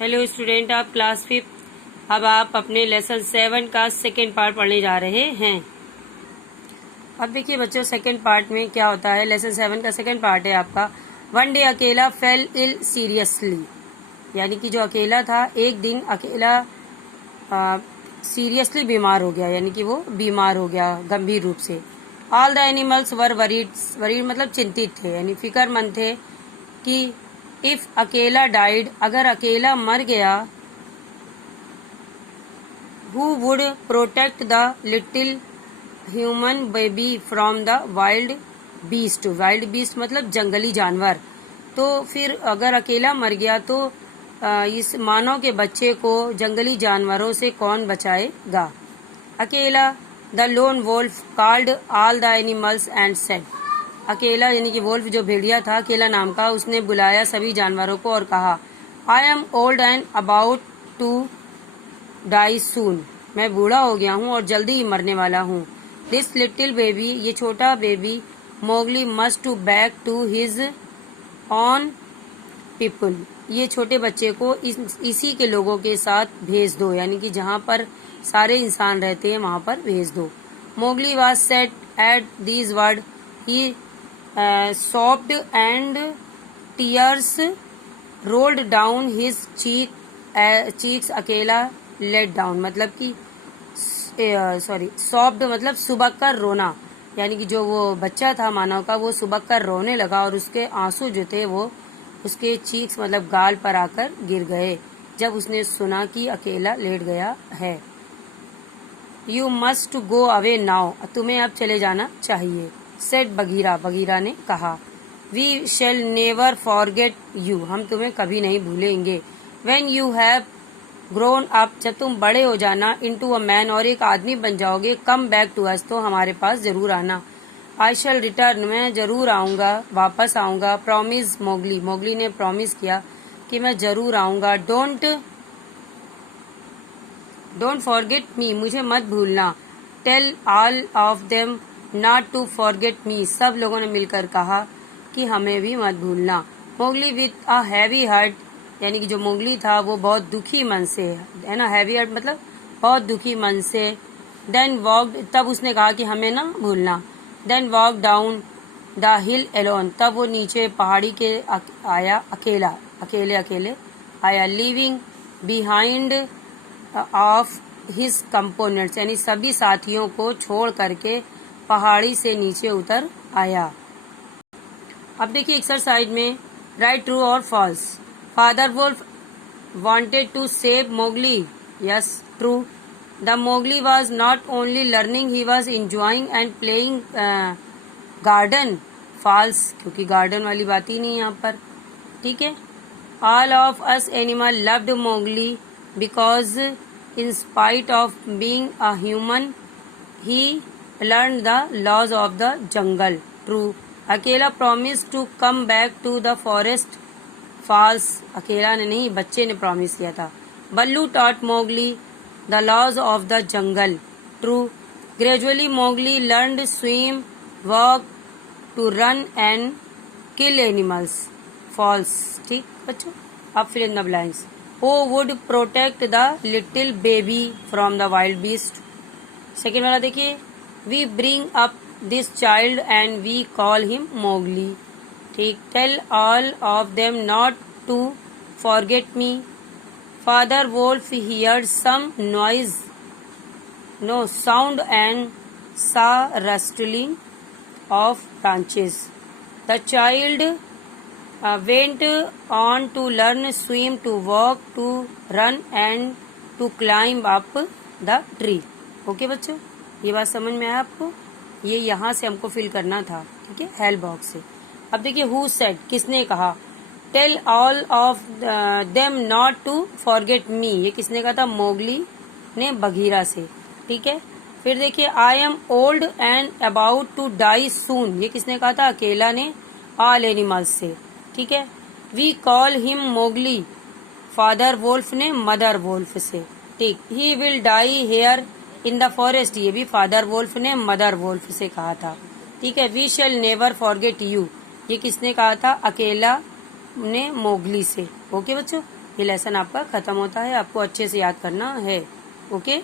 Hello student, आप class 5 अब आप अपने लेसन 7 का सेकेंड पार्ट पढ़ने जा रहे हैं। अब देखिए बच्चों, सेकेंड पार्ट में क्या होता है। लेसन 7 का सेकेंड पार्ट है आपका। वन डे अकेला फेल इल सीरियसली, यानी कि जो अकेला था एक दिन अकेला सीरियसली बीमार हो गया, यानी कि वो बीमार हो गया गंभीर रूप से। All the animals were worried, worried मतलब चिंतित थे, यानी फिक्रमंद थे कि इफ अकेला डाइड, अगर अकेला मर गया, who would protect the little human baby from the wild beast. Wild beast मतलब जंगली जानवर। तो फिर अगर अकेला मर गया तो इस मानव के बच्चे को जंगली जानवरों से कौन बचाएगा। Akela the lone wolf called all the animals and said, Akela यानी कि वोल्फ जो भेड़िया था, अकेला नाम का, उसने बुलाया सभी जानवरों को और कहा, I am old and about to die soon, मैं बूढ़ा हो गया हूँ और जल्दी ही मरने वाला हूँ। दिस लिटिल बेबी, ये छोटा baby Mowgli must to back to his own people, ये छोटे बच्चे को इसी के लोगों के साथ भेज दो, यानी कि जहाँ पर सारे इंसान रहते हैं वहाँ पर भेज दो। Mowgli was set at these word, he sobbed and tears rolled down his cheeks, अकेला let down मतलब कि sobbed मतलब सुबक कर रोना, यानी कि जो वो बच्चा था मानव का वो सुबक कर रोने लगा और उसके आंसू जो थे वो उसके चीक्स मतलब गाल पर आकर गिर गए जब उसने सुना कि अकेला लेट गया है। You must go away now, तुम्हें अब चले जाना चाहिए। सेड बगीरा, बगीरा ने कहा। We shall never forget you, हम तुम्हें कभी नहीं भूलेंगे। When you have grown up, जब तुम बड़े हो जाना, इनटू अ मैन, और एक आदमी बन जाओगे, कम बैक टू अस, तो हमारे पास जरूर आना। आई शेल रिटर्न, मैं जरूर आऊंगा, वापस आऊंगा। प्रॉमिस मोगली, मोगली ने प्रॉमिस किया कि मैं जरूर आऊंगा। डोंट फॉरगेट मी, मुझे मत भूलना। Tell all of them not to forget me, सब लोगों ने मिलकर कहा कि हमें भी मत भूलना। Mowgli with a heavy heart, यानी कि जो मोगली था वो बहुत दुखी मन से है ना, हैवी हार्ट मतलब बहुत दुखी मन से। देन वॉकड, तब उसने कहा कि हमें ना भूलना। Then walk down the hill alone, तब वो नीचे पहाड़ी के आया अकेला, अकेले आया। Leaving behind of his components, यानी सभी साथियों को छोड़ करके पहाड़ी से नीचे उतर आया। अब देखिए एक्सरसाइज में राइट ट्रू और false. Father wolf wanted to save Mowgli, yes true. The Mowgli was not only learning, he was enjoying and playing garden, false, क्योंकि गार्डन वाली बात ही नहीं यहाँ पर, ठीक है। All of us animal loved Mowgli because in spite of being a human he learned the laws of the jungle, true. अकेला promised to come back to the forest, false. अकेला ने नहीं, बच्चे ने प्रॉमिस किया था। बल्लू taught Mowgli the laws of the jungle, true. Gradually Mowgli learned swim, walk, to run and kill animals, false. ठीक बच्चों, अब fill in the blanks. Who would protect the little baby from the wild beast? Second वाला देखिए, We bring up this child and we call him Mowgli. ठीक, tell all of them not to forget me. Father Wolf heard some noise, no sound, and saw rustling of branches. The child went on to learn swim, to walk, to run and to climb up the tree. Okay बच्चों, ये बात समझ में आया आपको? ये यहाँ से हमको फिल करना था, ठीक है, हेल्प बॉक्स से। अब देखिए हु सेड, किसने कहा। Tell all of them not to forget me, ये किसने कहा था, मोगली ने बगीरा से, ठीक है। फिर देखिए I am old and about to die soon, ये किसने कहा था, अकेला ने ऑल एनिमल्स से, ठीक है। We call him Mowgli, father wolf ने मदर वोल्फ से, ठीक। He will die here in the forest, ये भी फादर वोल्फ ने मदर वोल्फ से कहा था, ठीक है। We shall never forget you, ये किसने कहा था, अकेला ने मोगली से, ओके बच्चों। ये लेसन आपका खत्म होता है। आपको अच्छे से याद करना है। ओके।